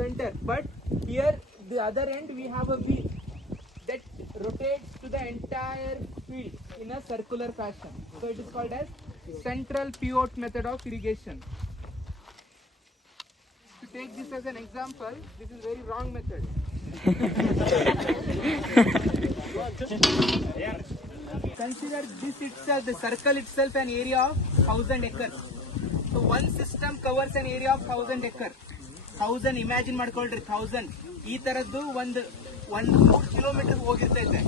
center, but here the other end we have a wheel that rotates to the entire field in a circular fashion. So it is called as central pivot method of irrigation. To take this as an example, this is very wrong method. Consider this itself, the circle itself, an area of 1000 acres. So one system covers an area of 1000 acres. 1000 imagine ಮಾಡ್ಕೊಳ್ರಿ 1000 ಈ ತರದ್ದು ಒಂದು 3 kilometre ಹೋಗಿರ್ತೈತೆ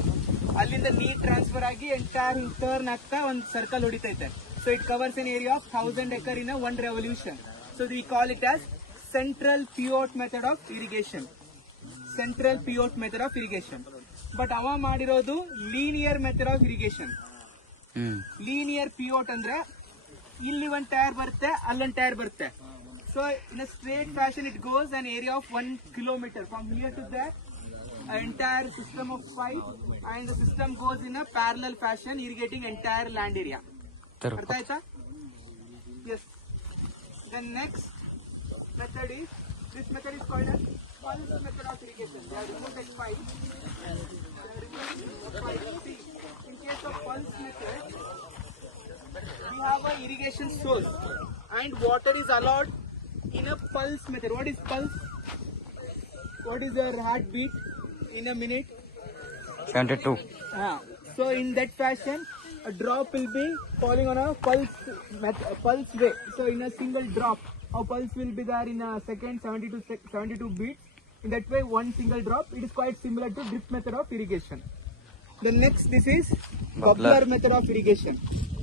ಅಲ್ಲಿಂದ ನೀರ್ transfer ಆಗಿ entire turn ಆಗ್ತಾ ಒಂದು circle ಹೊಡಿತೈತೆ. So it covers an area of 1000 acre in a one revolution. So we call it as central pivot method of irrigation. Central pivot method of irrigation. But ಅವ ಮಾಡಿರೋದು linear method of irrigation. Linear pivot ಅಂದ್ರೆ ಇಲ್ಲಿ ಒಂದು tyre ಬರುತ್ತೆ ಅಲ್ಲೊಂದು tyre ಬರುತ್ತೆ. So in a straight fashion it goes an area of 1 kilometer from here to there, an entire system of pipe, and the system goes in a parallel fashion irrigating entire land area. ಅರ್ಥ ಆಯ್ತಾ? Yes. The next method is, this method is called as pulse method of irrigation. They have removed that pipe. See, in case of pulse method, we have a irrigation source and water is allowed in a pulse method. What is pulse? What is your heartbeat in a minute? 72. So in that fashion, a drop will be falling on a pulse way. So in a single drop, our pulse will be there in a second, 72 beats. In that way, one single drop. It is quite similar to drip method of irrigation. The next, this is bubbler method of irrigation,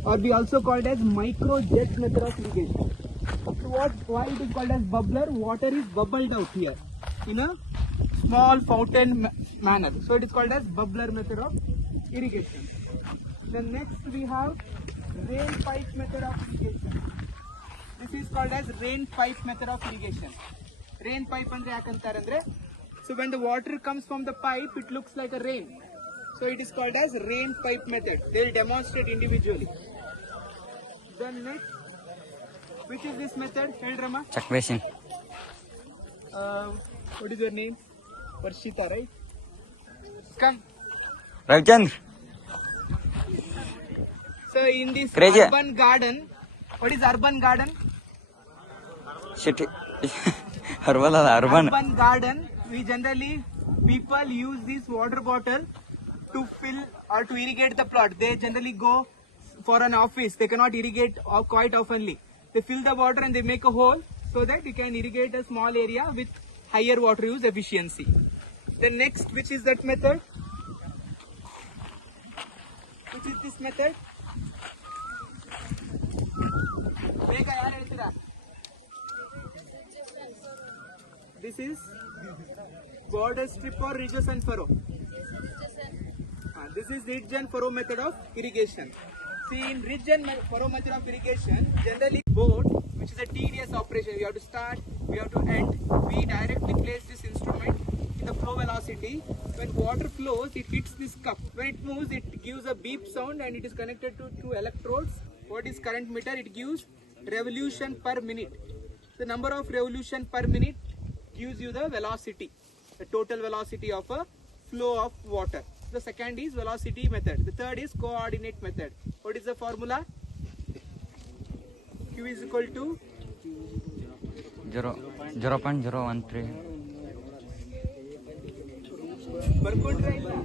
or we also called as micro jet method of irrigation. So why it is called as bubbler? Water is bubbled out here in a small fountain manner. So it is called as bubbler method of irrigation. Then next we have rain pipe method of irrigation. This is called as rain pipe method of irrigation. Rain pipe andre yakantar andre, so when the water comes from the pipe, it looks like a rain. So it is called as rain pipe method. They will demonstrate individually. Then next, which is this method? Rama? Check basin. What is your name? Varshita, right? Come. Ravichandra. So in this Crazy. urban garden, what is urban garden? City. Urban. Urban garden, we generally, people use this water bottle to fill or to irrigate the plot. They generally go for an office. They cannot irrigate quite oftenly. They fill the water and they make a hole so that you can irrigate a small area with higher water use efficiency. The next, which is that method? Which is this method? This is border strip or ridges and furrow. This is ridge and furrow method of irrigation. See, in ridge and furrow method of irrigation, generally board, which is a tedious operation. We have to start, we have to end. We directly place this instrument in the flow velocity. When water flows, it hits this cup. When it moves, it gives a beep sound and it is connected to two electrodes. What is current meter? It gives revolution per minute. The number of revolution per minute gives you the velocity, the total velocity of a flow of water. The second is velocity method. The third is coordinate method. What is the formula? Q is equal to 0.013. ಬರ್ಕೊಟ್ರೆ ಆಯ್ತಾ?